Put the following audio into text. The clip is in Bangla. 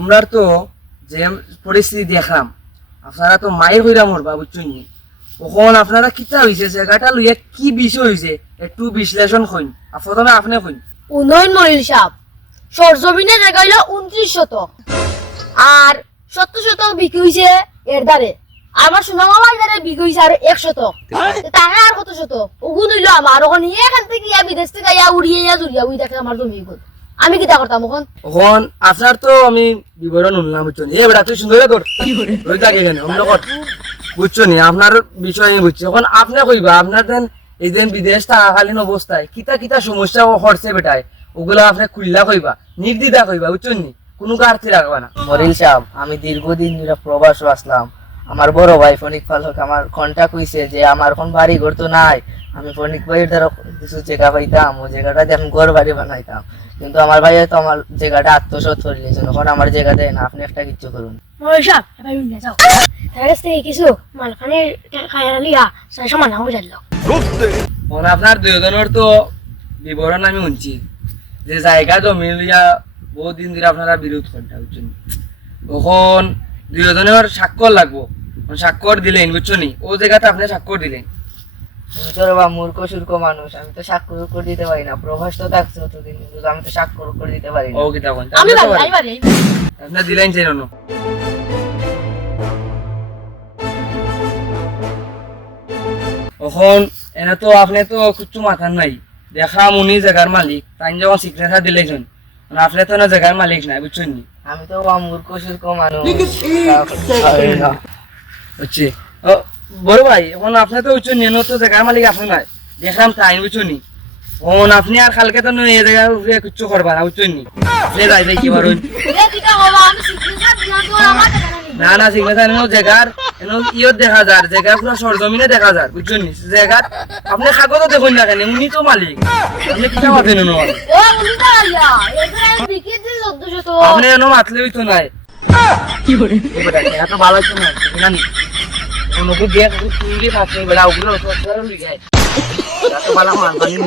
তোমরা তো যে পরিস্থিতি দেখলাম আপনারা তো মায়ের হইরা মরবা বুঝছেন নি কখন আপনারা কিতা হইছে জায়গাটা লইয়া কি বিষয় হইছে একটু বিশ্লেষণ কইন প্রথমে আপনি কইন উন্নয়ন মরিল সাহেব সরজমিনে জায়গা হইল 29 শতক আর 70 শতক বিক্রি হইছে এর দ্বারে আমার সুনামার দ্বারে বিক্রি হইছে আর 1 শতক টাকা আর কত শতক ওগুন হইল আমার ওখানে এখান থেকে ইয়া বিদেশ থেকে ইয়া উড়িয়ে ইয়া জুড়িয়া উই দেখে আমার জমি গল আমি কিতা করতাম ওখান এখন আপনার তো আমি বিবরণ শুনলাম বুঝছেন এ বেটা তুই সুন্দর কর ওই থাকে এখানে অন্য কর বুঝছো নি আপনার বিষয় আমি বুঝছি এখন আপনি কইবা আপনার দেন এই দিন বিদেশ থাকাকালীন অবস্থায় কিতা কিতা সমস্যা হচ্ছে বেটায় ওগুলো আপনি খুললা কইবা নির্দ্বিধা কইবা বুঝছেন নি কোনো গার্থি রাখবা না মরিল সাহেব আমি দীর্ঘদিন ধরে প্রবাসে আসলাম আমার বড় ভাই ফনিক ফালক আমার কন্টাক্ট হইছে যে আমার এখন বাড়ি ঘর তো নাই আমি ফনিক ভাইয়ের দ্বারা কিছু জায়গা পাইতাম ও জায়গাটাতে আমি ঘর বাড়ি বানাইতাম কিন্তু আমার ভাইয়া তো আমার জায়গাটা আত্মসাৎ করে নিয়েছেন এখন আমার জায়গা দেয় না আপনি একটা কিচ্ছু করুন মরিল সাহেব এবার উঠে যাও তার কাছ থেকে কিছু মালখানের খায়ালিয়া সারা সমান হয়ে যাইল এখন আপনার দুজনের তো বিবরণ আমি শুনছি যে জায়গা জমি লইয়া বহুদিন ধরে আপনারা বিরোধ করতে বুঝছেন তখন দুজনের স্বাক্ষর লাগবো স্বাক্ষর দিলেন বুঝছো নি ও জায়গাতে আপনি স্বাক্ষর দিলেন আমি তো বাবা মূর্খ সূর্খ মানুষ আমি তো স্বাক্ষর করে দিতে পারি না প্রবাস তো থাকছে অতদিন কিন্তু আমি তো স্বাক্ষর করে দিতে পারি না ও কি তখন আমি বাড়ি আপনি দিলেন সেই জন্য এখন এনে তো আপনি তো কিচ্ছু মাথার নাই দেখা উনি জায়গার মালিক তাই যখন সিগনেচার দিলেছেন আপনি তো না জায়গার মালিক নাই বুঝছেন নি আমি তো বাবা মূর্খ সূর্খ মানুষ হচ্ছে বড় ভাই এখন আপনি তো বুঝছেন নি তো জায়গার মালিক আপনি নাই দেখলাম তাই বুঝছো নি এখন আপনি আর কালকে তো এই জায়গার উপরে কিচ্ছু করবা না বুঝছেন নি আপনি যাই যাই কি পারুন না না সিগনেচার এনে জায়গার এনে ইয়ত দেখা যার জায়গা পুরো সরজমিনে দেখা যার বুঝছেন নি জায়গার আপনি কাগজও দেখুন না কেন উনি তো মালিক আপনি কি পাবেন না আপনি এনে মাতলে হইতো নাই কি করে এত ভালো হইতো না জানি ওকে দিয়ে তুই থাকতে বেলা ওগুলো সব করে লই যায় এত ভালো মাল বানিয়ে